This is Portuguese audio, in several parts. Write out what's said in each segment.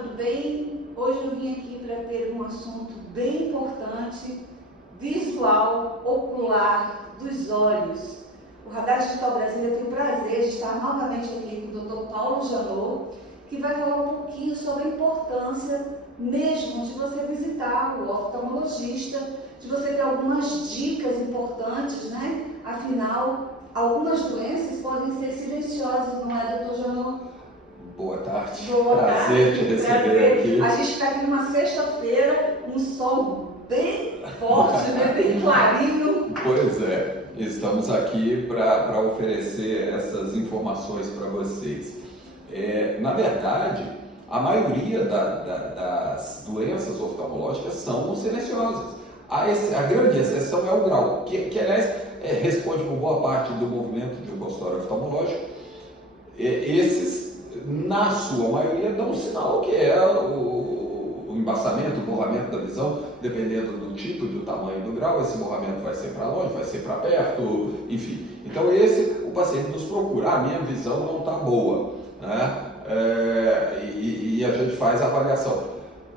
tudo bem? Hoje eu vim aqui para ter um assunto bem importante, visual, ocular, dos olhos. O Radar Digital Brasil, eu tenho o prazer de estar novamente aqui com o Dr. Paulo Janot, que vai falar um pouquinho sobre a importância mesmo de você visitar o oftalmologista, de você ter algumas dicas importantes, né? Afinal, algumas doenças podem ser silenciosas, não é, Dr. Janot? Boa tarde. Boa Prazer tarde. te receber aqui. A gente está aqui numa sexta-feira, um sol bem forte, né? Bem clarinho. Pois é, estamos aqui para oferecer essas informações para vocês. Na verdade, a maioria das doenças oftalmológicas são silenciosas. A grande exceção é o grau, que aliás, responde por boa parte do movimento de um consultório oftalmológico. Esses, na sua maioria, dão um sinal que é o embaçamento, o borramento da visão, dependendo do tipo, do tamanho do grau. Esse borramento vai ser para longe, vai ser para perto, enfim. Então o paciente nos procura, a minha visão não está boa, né? E a gente faz a avaliação.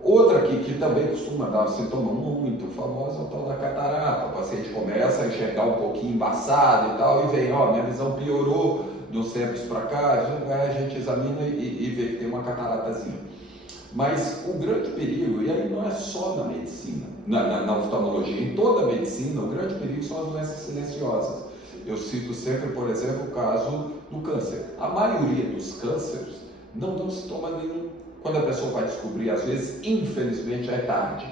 Outra que também costuma dar um sintoma muito famoso é o tal da catarata. O paciente começa a enxergar um pouquinho embaçado e tal, e vem, minha visão piorou dos tempos para cá, a gente examina e vê que tem uma cataratazinha. Mas o grande perigo, e aí não é só na medicina, na oftalmologia, em toda a medicina, o grande perigo são as doenças silenciosas. Eu cito sempre, por exemplo, o caso do câncer. A maioria dos cânceres não dão sintoma nenhum. Quando a pessoa vai descobrir, às vezes, infelizmente, é tarde,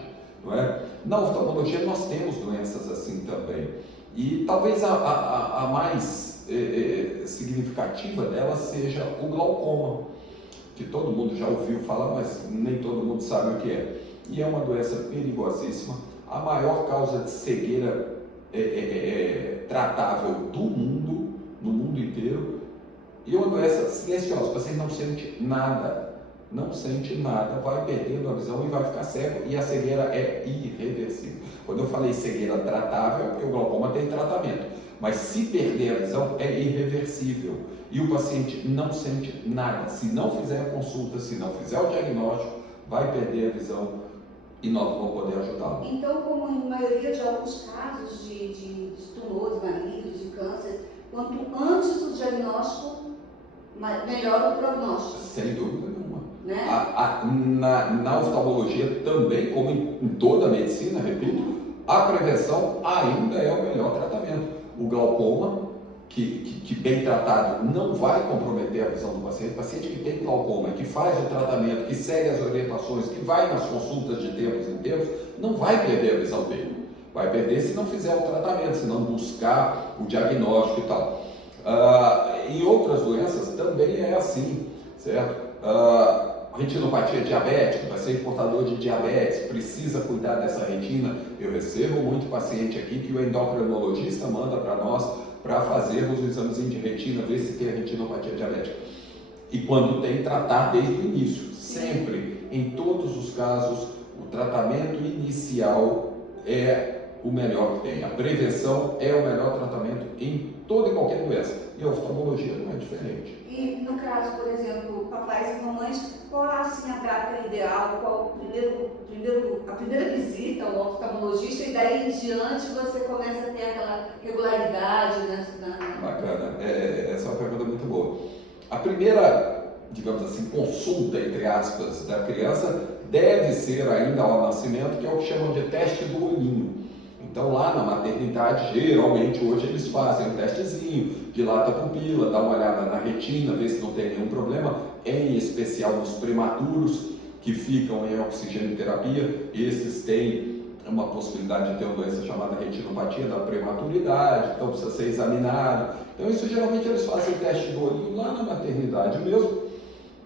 não é? Na oftalmologia nós temos doenças assim também. E talvez a mais significativa dela seja o glaucoma, que todo mundo já ouviu falar, mas nem todo mundo sabe o que é. E é uma doença perigosíssima, a maior causa de cegueira tratável do mundo, no mundo inteiro, e é uma doença silenciosa. O paciente não sente nada, vai perdendo a visão e vai ficar cego, e a cegueira é irreversível. Quando eu falei cegueira tratável, é porque o glaucoma tem tratamento, mas se perder a visão é irreversível, e o paciente não sente nada. Se não fizer a consulta, se não fizer o diagnóstico, vai perder a visão e nós não vamos poder ajudá-lo. Então, como em maioria de alguns casos de tumores malignos, de câncer, quanto antes do diagnóstico, melhor o prognóstico. Sem dúvida nenhuma. Né? Na oftalmologia também, como em toda a medicina, repito, a prevenção ainda é o melhor tratamento. O glaucoma, que bem tratado não vai comprometer a visão do paciente. O paciente que tem glaucoma, que faz o tratamento, que segue as orientações, que vai nas consultas de tempos em tempos, não vai perder a visão dele. Vai perder se não fizer o tratamento, se não buscar o diagnóstico e tal. Em outras doenças também é assim, certo? Retinopatia diabética, paciente portador de diabetes, precisa cuidar dessa retina. Eu recebo muito paciente aqui que o endocrinologista manda para nós para fazermos um examezinho de retina, ver se tem a retinopatia diabética. E quando tem, tratar desde o início. Sempre, em todos os casos, o tratamento inicial é o melhor que tem. A prevenção é o melhor tratamento em toda e qualquer doença. E a oftalmologia não é diferente. E no caso, por exemplo, papais e mamães, qual assim, a data ideal, qual a primeira visita ao oftalmologista, e daí em diante você começa a ter aquela regularidade, né? Bacana, essa é uma pergunta muito boa. A primeira, digamos assim, consulta, entre aspas, da criança deve ser ainda ao nascimento, que é o que chamam de teste do olhinho. Então lá na maternidade, geralmente hoje eles fazem um testezinho, dilata a pupila, dá uma olhada na retina, vê se não tem nenhum problema, em especial nos prematuros que ficam em oxigenoterapia. Esses têm uma possibilidade de ter uma doença chamada retinopatia da prematuridade, então precisa ser examinado. Então isso geralmente eles fazem teste do olhinho lá na maternidade mesmo,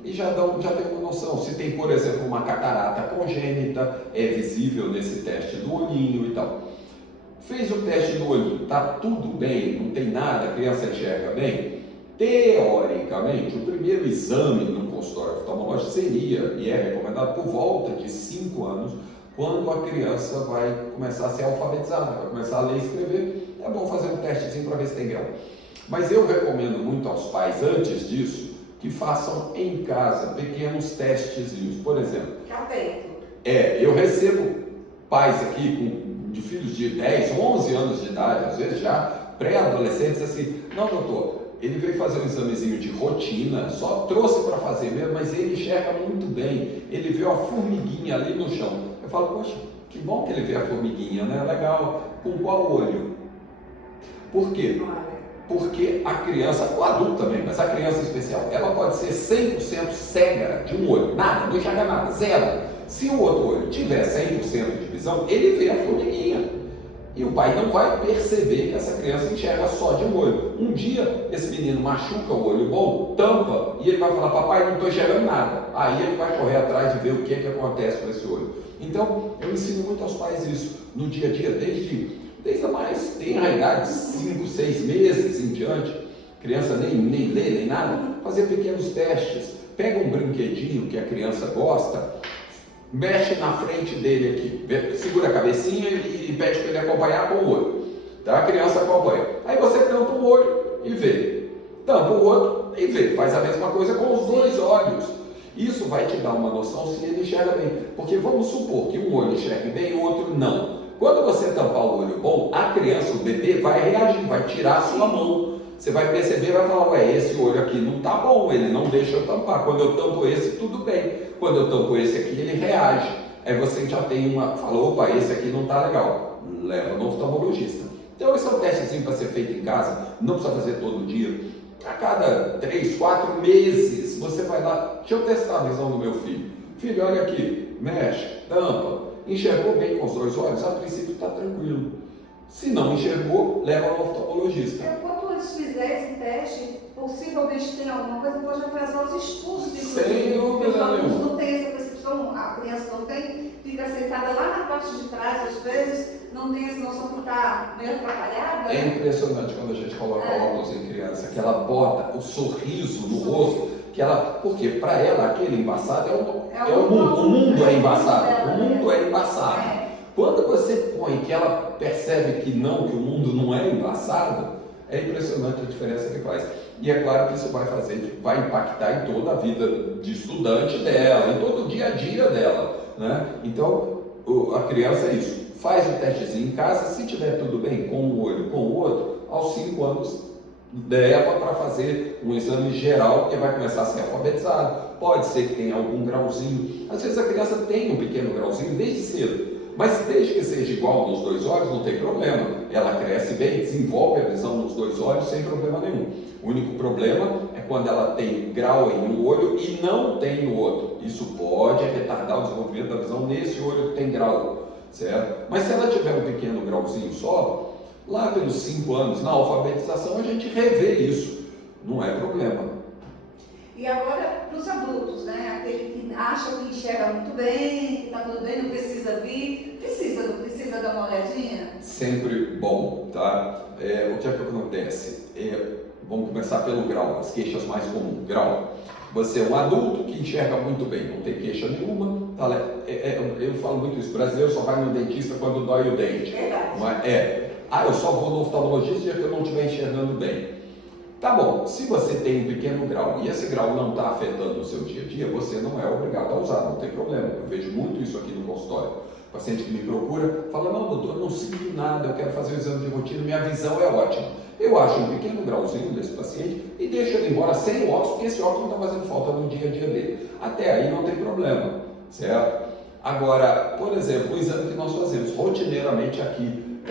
e já tem uma noção. Se tem, por exemplo, uma catarata congênita, é visível nesse teste do olhinho e tal. Fez o teste do olhinho, está tudo bem, não tem nada, a criança enxerga bem? Teoricamente, o primeiro exame no consultório oftalmológico seria, e é recomendado, por volta de 5 anos, quando a criança vai começar a ser alfabetizada, vai começar a ler e escrever. É bom fazer um testezinho para ver se tem grau. Mas eu recomendo muito aos pais, antes disso, que façam em casa pequenos testezinhos. Por exemplo, Capeta. eu recebo pais aqui de filhos de 10, 11 anos de idade, às vezes já pré-adolescentes, assim, não, doutor, ele veio fazer um examezinho de rotina, só trouxe para fazer mesmo, mas ele enxerga muito bem, ele vê uma formiguinha ali no chão. Eu falo, poxa, que bom que ele vê a formiguinha, né? Legal. Com qual olho? Por quê? Porque a criança, o adulto também, mas a criança em especial, ela pode ser 100% cega de um olho, nada, não enxerga nada, zero. Se o outro olho tiver 100% de visão, ele vê a formiguinha. E o pai não vai perceber que essa criança enxerga só de um olho. Um dia, esse menino machuca o olho bom, tampa, e ele vai falar, papai, não estou enxergando nada. Aí ele vai correr atrás de ver o que acontece com esse olho. Então, eu ensino muito aos pais isso, no dia a dia, desde a mais tenra idade, 5, 6 meses em diante, criança nem lê, nem nada, fazer pequenos testes. Pega um brinquedinho que a criança gosta, mexe na frente dele aqui, segura a cabecinha e pede para ele acompanhar com o olho. Tá? A criança acompanha. Aí você tampa o olho e vê. Tampa o outro e vê. Faz a mesma coisa com os dois olhos. Isso vai te dar uma noção se ele enxerga bem. Porque vamos supor que um olho enxergue bem e o outro não. Quando você tampar o olho bom, a criança, o bebê, vai reagir, vai tirar a sua mão. Você vai perceber, vai falar, ué, esse olho aqui não está bom, ele não deixa eu tampar. Quando eu tampo esse, tudo bem. Quando eu tampo esse aqui, ele reage. Aí você já tem falou, opa, esse aqui não está legal. Leva no oftalmologista. Então esse é um testezinho para ser feito em casa, não precisa fazer todo dia. A cada 3, 4 meses, você vai lá, deixa eu testar a visão do meu filho. Filho, olha aqui, mexe, tampa, enxergou bem com os dois olhos, a princípio está tranquilo. Se não enxergou, leva ao oftalmologista. Quando eles fizerem esse teste, possivelmente tem alguma coisa, pode atrasar os estudos de Sem dúvida nenhuma. Não tem essa percepção, a criança não tem, fica sentada lá na parte de trás, às vezes, não tem essa noção que está meio atrapalhada. É impressionante quando a gente coloca óculos em criança, que ela bota o sorriso no rosto, porque para ela aquele embaçado o mundo é embaçado. O mundo é embaçado. Quando você põe que ela percebe que o mundo não é embaçado, é impressionante a diferença que faz. E é claro que isso vai impactar em toda a vida de estudante dela, em todo o dia a dia dela, né? Então, a criança é isso, faz o testezinho em casa, se tiver tudo bem com um olho, com o outro, aos 5 anos, leva para fazer um exame geral, porque vai começar a ser alfabetizado. Pode ser que tenha algum grauzinho, às vezes a criança tem um pequeno grauzinho desde cedo, mas desde que seja igual nos dois olhos, não tem problema. Ela cresce bem, desenvolve a visão nos dois olhos sem problema nenhum. O único problema é quando ela tem grau em um olho e não tem no outro. Isso pode retardar o desenvolvimento da visão nesse olho que tem grau, certo? Mas se ela tiver um pequeno grauzinho só, lá pelos 5 anos, na alfabetização, a gente revê isso. Não é problema. E agora, para os adultos, né? Aquele que acha que enxerga muito bem, que está tudo bem, não precisa vir, não precisa dar uma olhadinha? Sempre bom, tá? O que é que acontece? Vamos começar pelo grau, as queixas mais comuns. Grau. Você é um adulto que enxerga muito bem, não tem queixa nenhuma. Tá? Eu falo muito isso, brasileiro só vai no dentista quando dói o dente. Verdade. Eu só vou no oftalmologista se eu não estiver enxergando bem. Tá bom, se você tem um pequeno grau e esse grau não está afetando o seu dia a dia, você não é obrigado a usar, não tem problema. Eu vejo muito isso aqui no consultório. O paciente que me procura fala, não doutor, eu não sinto nada, eu quero fazer o exame de rotina, minha visão é ótima. Eu acho um pequeno grauzinho desse paciente e deixo ele embora sem o óculos, porque esse óculos não está fazendo falta no dia a dia dele. Até aí não tem problema, certo? Agora, por exemplo, o exame que nós fazemos rotineiramente aqui,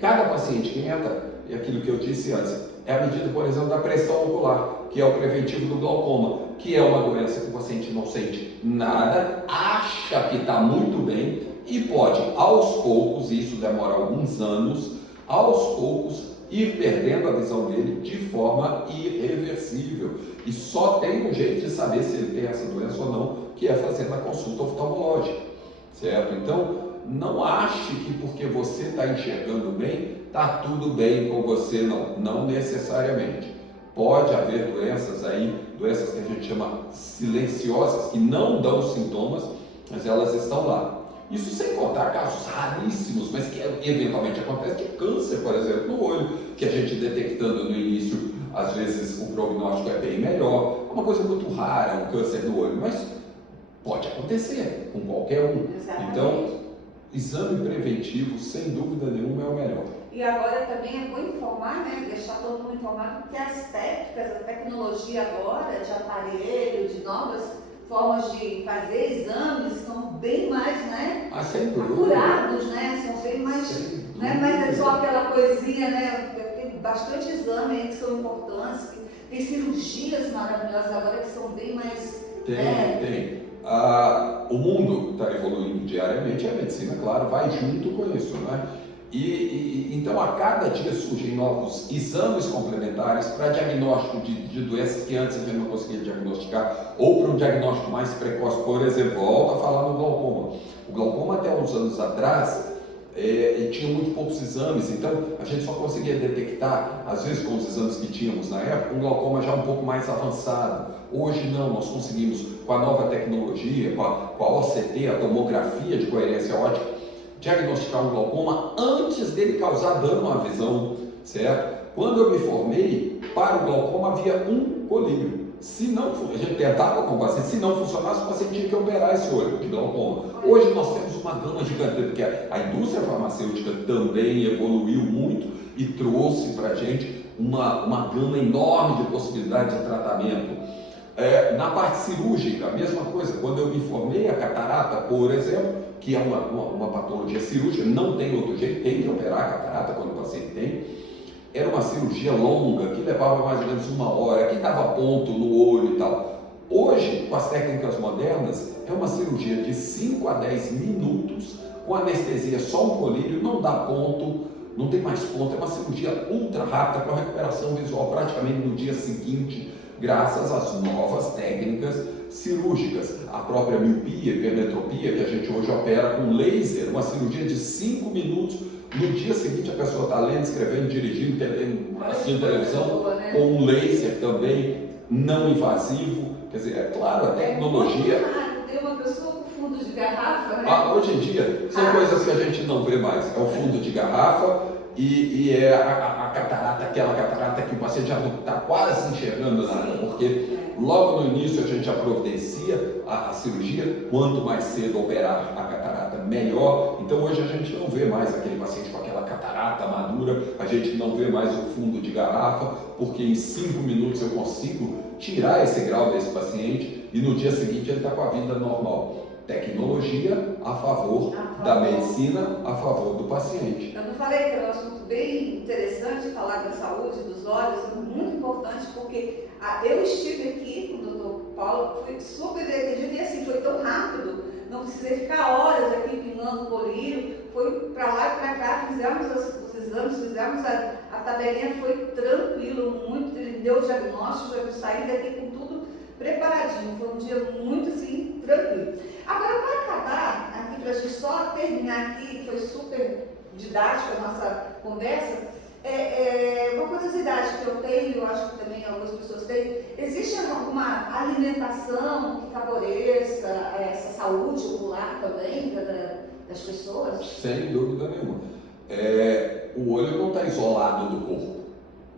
cada paciente que entra, é aquilo que eu disse antes, é a medida, por exemplo, da pressão ocular, que é o preventivo do glaucoma, que é uma doença que o paciente não sente nada, acha que está muito bem e pode, aos poucos, e isso demora alguns anos, aos poucos, ir perdendo a visão dele de forma irreversível. E só tem um jeito de saber se ele tem essa doença ou não, que é fazendo a consulta oftalmológica, certo? Então, não ache que porque você está enxergando bem, está tudo bem com você, não necessariamente. Pode haver doenças doenças que a gente chama silenciosas, que não dão sintomas, mas elas estão lá. Isso sem contar casos raríssimos, mas que eventualmente acontece, que câncer, por exemplo, no olho, que a gente detectando no início, às vezes o prognóstico é bem melhor. uma coisa muito rara, um câncer no olho, mas pode acontecer com qualquer um. Exatamente. Então, exame preventivo, sem dúvida nenhuma, é o melhor. E agora também é bom informar, né, deixar todo mundo informado que as técnicas, a tecnologia agora de aparelho, de novas formas de fazer exames são bem mais, né, Sem dúvida. apurados, né, são bem mais, né, mas é só aquela coisinha, né, tem bastante exame aí que são importantes, tem cirurgias maravilhosas agora que são bem mais... Tem. O mundo está evoluindo diariamente, a medicina, claro, vai junto com isso, né? Então, a cada dia surgem novos exames complementares para diagnóstico de doenças que antes a gente não conseguia diagnosticar, ou para um diagnóstico mais precoce. Por exemplo, volta a falar no glaucoma. O glaucoma, até uns anos atrás, tinha muito poucos exames, então a gente só conseguia detectar, às vezes com os exames que tínhamos na época, um glaucoma já um pouco mais avançado. Hoje não, nós conseguimos, com a nova tecnologia, com a OCT, a tomografia de coerência óptica, diagnosticar um glaucoma antes dele causar dano à visão, certo? Quando eu me formei, para o glaucoma havia um colírio. Se não, a gente tentava com o paciente, se não funcionasse, o paciente tinha que operar esse olho de glaucoma. Hoje nós temos uma gama gigante, porque a indústria farmacêutica também evoluiu muito e trouxe para a gente uma gama enorme de possibilidades de tratamento. Na parte cirúrgica, a mesma coisa. Quando eu me formei, a catarata, por exemplo, que é uma patologia cirúrgica, não tem outro jeito, tem que operar a catarata quando o paciente tem. Era uma cirurgia longa, que levava mais ou menos 1 hora, que dava ponto no olho e tal. Hoje, com as técnicas modernas, é uma cirurgia de 5 a 10 minutos, com anestesia, só um colírio, não dá ponto, não tem mais ponto, é uma cirurgia ultra rápida, com a recuperação visual praticamente no dia seguinte, graças às novas técnicas cirúrgicas. A própria miopia, hipermetropia, que a gente hoje opera com laser, uma cirurgia de 5 minutos, no dia seguinte a pessoa está lendo, escrevendo, dirigindo, assistindo televisão, com um laser também não invasivo. Quer dizer, é claro, a tecnologia... Tem uma pessoa com fundo de garrafa, né? Hoje em dia, são coisas que a gente não vê mais. É o fundo de garrafa e é a catarata, aquela catarata que o paciente já não está quase enxergando nada, porque logo no início a gente já providencia a cirurgia, quanto mais cedo operar a catarata, melhor. Então hoje a gente não vê mais aquele paciente com aquela catarata madura, a gente não vê mais o fundo de garrafa, porque em 5 minutos eu consigo tirar esse grau desse paciente e no dia seguinte ele está com a vida normal. Tecnologia a favor da medicina, a favor do paciente. Eu não falei que era um assunto bem interessante falar da saúde dos olhos, muito importante, porque eu estive aqui com o Dr. Paulo, fui super atendido e assim, foi tão rápido, não precisei ficar horas aqui pingando o colírio, foi para lá e para cá, fizemos os exames, fizemos a tabelinha, foi tranquilo, muito, ele deu o diagnóstico, eu saí daqui com tudo preparadinho, foi um dia muito assim, tranquilo. Agora, para acabar, aqui para a gente só terminar aqui, foi super didática a nossa conversa, uma curiosidade que eu tenho, eu acho que também algumas pessoas têm, existe alguma alimentação que favoreça essa saúde ocular também das pessoas? Sem dúvida nenhuma. O olho não está isolado do corpo.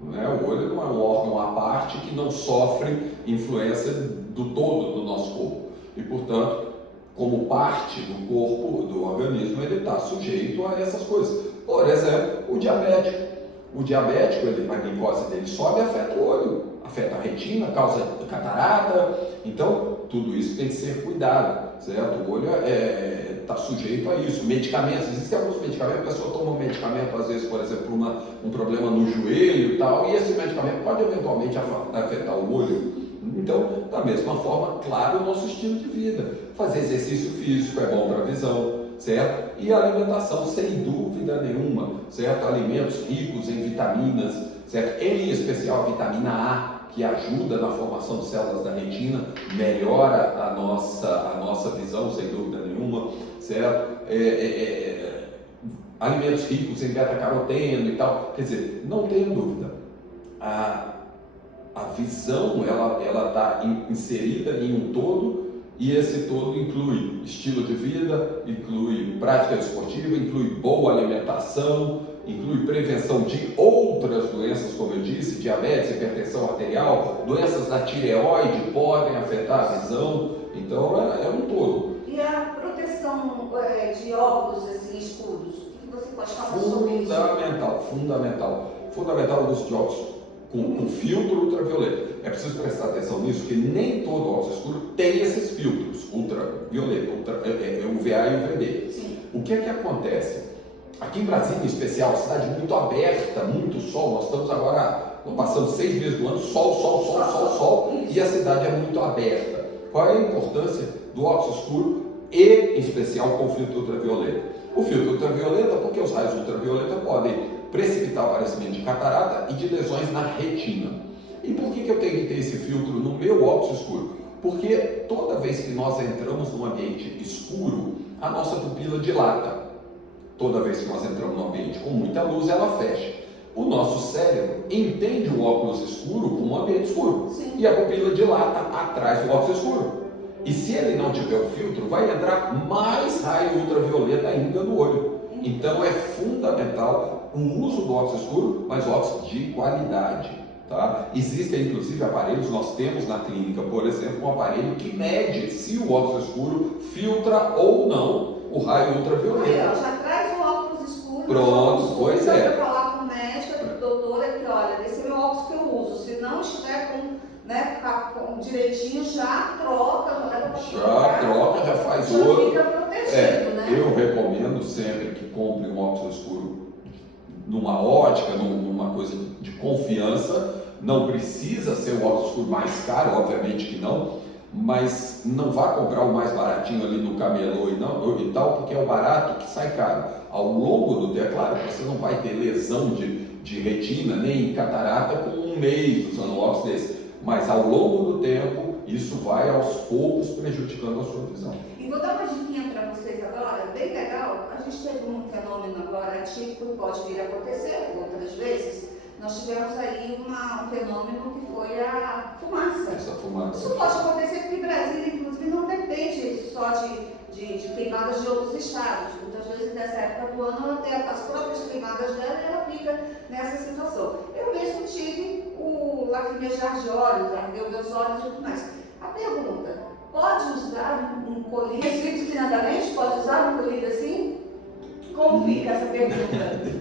Né? O olho não é um órgão à parte que não sofre influência do todo do nosso corpo. E, portanto, como parte do corpo, do organismo, ele está sujeito a essas coisas. Por exemplo, o diabético. O diabético, a glicose dele sobe e afeta o olho, afeta a retina, causa catarata. Então, tudo isso tem que ser cuidado, certo? O olho está sujeito a isso. Medicamentos, existem alguns medicamentos, a pessoa toma um medicamento, às vezes, por exemplo, um problema no joelho e tal, e esse medicamento pode eventualmente afetar o olho. Então, da mesma forma, claro, o nosso estilo de vida. Fazer exercício físico é bom para a visão, certo? E a alimentação, sem dúvida nenhuma, certo? Alimentos ricos em vitaminas, certo? Em especial a vitamina A, que ajuda na formação de células da retina, melhora a nossa visão, sem dúvida nenhuma, certo? Alimentos ricos em beta-caroteno e tal, quer dizer, não tenha dúvida, a visão, ela está inserida em um todo, e esse todo inclui estilo de vida, inclui prática desportiva, inclui boa alimentação, inclui prevenção de outras doenças, como eu disse, diabetes, hipertensão arterial, doenças da tireoide podem afetar a visão, então é um todo. E a proteção de óculos assim, escuros, o que você pode falar sobre isso? Fundamental o uso de óculos com filtro ultravioleta. É preciso prestar atenção nisso, que nem todo óculos escuro tem esses filtros ultravioleta, UVA e UVB. Sim. O que é que acontece? Aqui em Brasília, em especial, cidade muito aberta, muito sol, nós estamos agora passando 6 meses do ano, sol, e a cidade é muito aberta. Qual é a importância do óculos escuro e, em especial, com o filtro ultravioleta? O filtro ultravioleta, porque os raios ultravioleta podem precipitar o aparecimento de catarata e de lesões na retina. E por que eu tenho que ter esse filtro no meu óculos escuro? Porque toda vez que nós entramos num ambiente escuro, a nossa pupila dilata. Toda vez que nós entramos num ambiente com muita luz, ela fecha. O nosso cérebro entende o óculos escuro como um ambiente escuro. Sim. E a pupila dilata atrás do óculos escuro. E se ele não tiver o filtro, vai entrar mais raio ultravioleta ainda no olho. Então é fundamental o uso do óculos escuro, mas óculos de qualidade. Tá? Existem inclusive aparelhos, nós temos na clínica, por exemplo, um aparelho que mede se o óculos escuro filtra ou não o raio ultravioleta. Já traz o óculos escuro. Pronto, pois é. Para falar com o médico, com o doutor, que olha, esse é o meu óculos que eu uso. Se não estiver com direitinho, já troca. Já faz outro. Fica protegido, né? Eu recomendo sempre que compre um óculos escuro numa ótica, numa coisa de confiança. Não precisa ser o óculos escuro mais caro, obviamente que não, mas não vá comprar o mais baratinho ali no camelô e tal, porque é o barato que sai caro. Ao longo do tempo, claro, você não vai ter lesão de retina, nem catarata com um mês usando óculos desse, mas ao longo do tempo, isso vai aos poucos prejudicando a sua visão. E vou dar uma diquinha para vocês agora, bem legal. A gente teve um fenômeno agora atípico, pode vir a acontecer outras vezes. Nós tivemos aí um fenômeno que foi a fumaça. Essa fumaça. Isso pode acontecer porque Brasília, inclusive, não depende só de queimadas de outros estados. Muitas vezes, nessa época do ano, ela tem as próprias queimadas dela e ela fica nessa situação. Eu mesmo tive o lacrimejar de olhos, ardeu meus olhos e tudo mais. A pergunta, pode usar um colírio, disciplinadamente, pode usar um colírio assim? Como fica essa pergunta?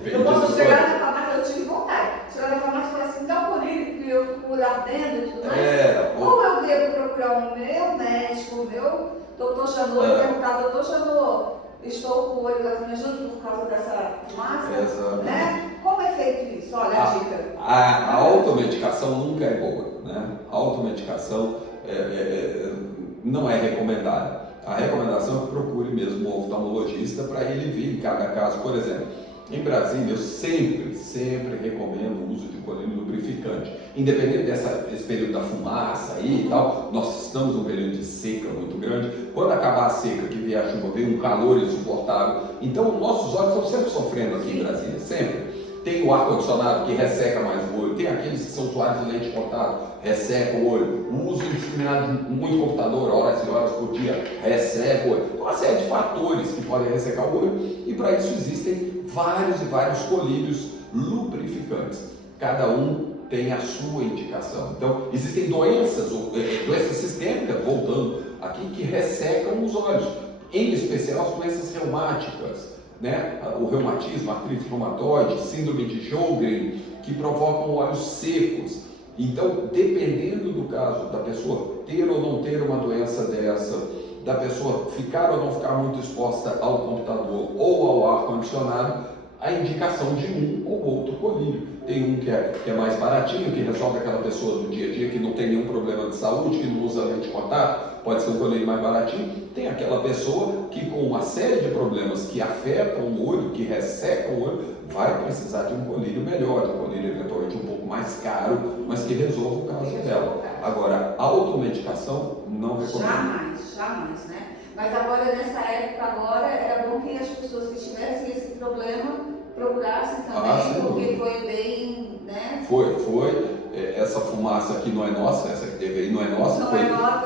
Eu posso chegar na farmácia, eu tive vontade. Chegar na farmácia e falar assim, dá um colírio que eu fico ardendo e tudo mais. Ou eu devo procurar o meu médico, o meu doutor Janot, e perguntar, doutor Janot, estou com o olho lacrimejando por causa dessa fumaça, né? Como é feito isso? Olha a dica. A automedicação nunca é boa, né? A automedicação não é recomendada. A recomendação é que procure mesmo um oftalmologista para ele ver em cada caso. Por exemplo, em Brasília eu sempre recomendo o uso de colírio lubrificante. Independente desse período da fumaça aí e tal, nós estamos num período de seca muito grande. Quando acabar a seca, que vier a chuva, vem um calor insuportável. Então, nossos olhos estão sempre sofrendo aqui em Brasília, sempre. Tem o ar-condicionado que resseca mais o olho, tem aqueles que são usuários de leite cortado, resseca o olho, o uso indiscriminado de muito computador, horas e horas por dia, resseca o olho. Uma série de fatores que podem ressecar o olho, e para isso existem vários e vários colírios lubrificantes. Cada um tem a sua indicação. Então, existem doenças sistêmicas, voltando aqui, que ressecam os olhos, em especial as doenças reumáticas. Né? O reumatismo, artrite reumatoide, síndrome de Sjögren, que provocam olhos secos. Então, dependendo do caso da pessoa ter ou não ter uma doença dessa, da pessoa ficar ou não ficar muito exposta ao computador ou ao ar-condicionado, a indicação de um ou outro colírio. Tem um que é mais baratinho, que resolve aquela pessoa do dia a dia que não tem nenhum problema de saúde, que não usa lente de contato, pode ser um colírio mais baratinho. Tem aquela pessoa que, com uma série de problemas que afetam o olho, que ressecam o olho, vai precisar de um colírio melhor, de um colírio eventualmente um pouco mais caro, mas que resolva o caso dela. Agora, a automedicação não recomendo. Jamais, né? Mas agora, nessa época agora, era bom que as pessoas que tivessem esse problema procurassem também, porque foi bem, né? Foi. Essa fumaça aqui não é nossa, essa que teve aí não é nossa, não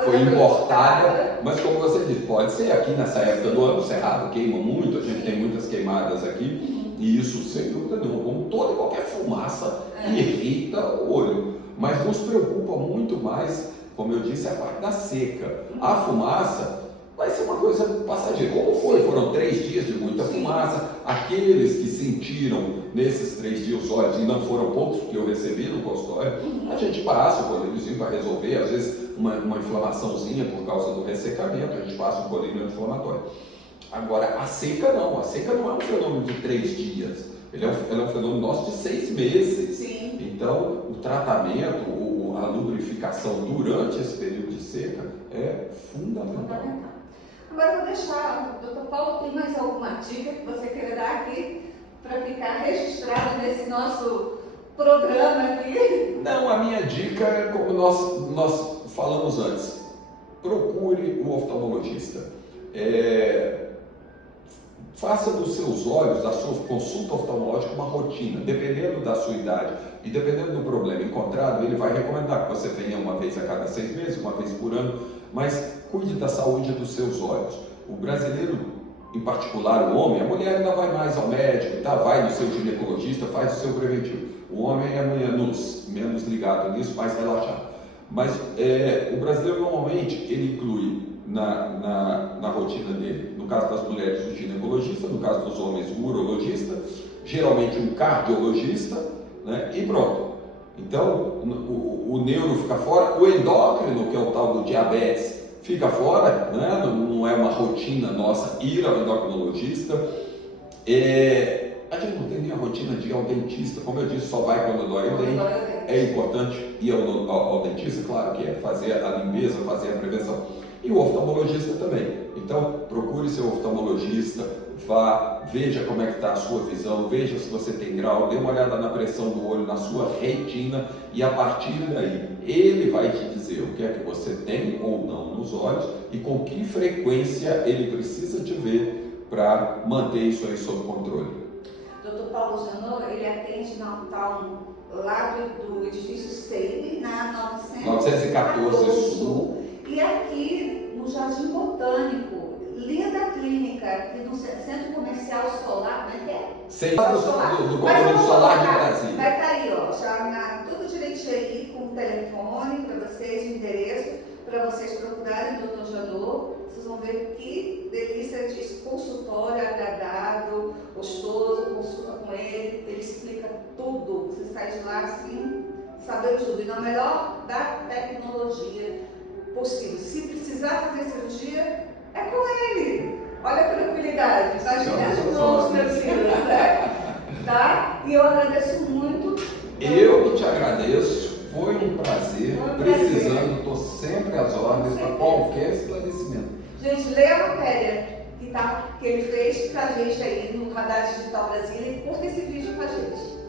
foi importada, mas como você disse, pode ser aqui nessa época do ano, o Cerrado queima muito, a gente tem muitas queimadas aqui, E isso, sem dúvida nenhuma, como toda e qualquer fumaça, irrita o olho. Mas nos preocupa muito mais, como eu disse, a parte da seca. A fumaça vai ser uma coisa passageira. Como foi? Foram 3 dias de muita fumaça. Aqueles que sentiram nesses 3 dias os olhos, e não foram poucos que eu recebi no consultório, a gente passa o colíriozinho para resolver, às vezes uma inflamaçãozinha por causa do ressecamento, a gente passa um colírio inflamatório. Agora, a seca não é um fenômeno de 3 dias, ele é um fenômeno nosso de 6 meses. Sim. Então, o tratamento, a lubrificação durante esse período de seca é fundamental. Agora eu vou deixar, doutor Paulo, tem mais alguma dica que você queira dar aqui para ficar registrado nesse nosso programa aqui? Não, a minha dica é como nós falamos antes, procure o oftalmologista. Faça dos seus olhos, da sua consulta oftalmológica, uma rotina. Dependendo da sua idade e dependendo do problema encontrado, ele vai recomendar que você venha uma vez a cada 6 meses, uma vez por ano, mas cuide da saúde dos seus olhos. O brasileiro, em particular o homem, a mulher ainda vai mais ao médico, tá? Vai no seu ginecologista, faz o seu preventivo. O homem é menos ligado nisso, mais relaxado. Mas o brasileiro normalmente ele inclui na rotina dele, no caso das mulheres, o ginecologista, no caso dos homens, o urologista, geralmente um cardiologista, né? E pronto. Então, o neuro fica fora, o endócrino, que é o tal do diabetes, fica fora, né? Não é uma rotina nossa ir ao endocrinologista. A gente não tem nem a rotina de ir ao dentista, como eu disse, só vai quando dói o dente. É importante ir ao dentista, claro que é, fazer a limpeza, fazer a prevenção. E o oftalmologista também. Então, procure seu oftalmologista, vá, veja como é que está a sua visão, veja se você tem grau, dê uma olhada na pressão do olho, na sua retina, e a partir daí, ele vai te dizer o que é que você tem ou não nos olhos e com que frequência ele precisa te ver para manter isso aí sob controle. Dr. Paulo Janot, ele atende na Uptown, lá do edifício State, na 914 Sul. E aqui no Jardim Botânico, linda clínica, aqui no Centro Comercial Solar, como é que é? Centro do Condomínio Solar de Brasília. Vai estar aí, ó, já tudo direitinho aí, com o telefone para vocês, o endereço, para vocês procurarem o Dr. Janot. Vocês vão ver que delícia de consultório agradável, gostoso, consulta com ele explica tudo. Você sai de lá assim, sabendo tudo. E na melhor da tecnologia possível. Se precisar fazer cirurgia, é com ele. Olha a tranquilidade. Imagina as mãos tranquilas, né? Tá? E eu agradeço muito. Eu que te agradeço. Foi um prazer. Precisando, estou sempre às ordens para qualquer esclarecimento. Gente, leia a matéria que ele fez pra gente aí no Radar Digital Brasília e curta esse vídeo com a gente.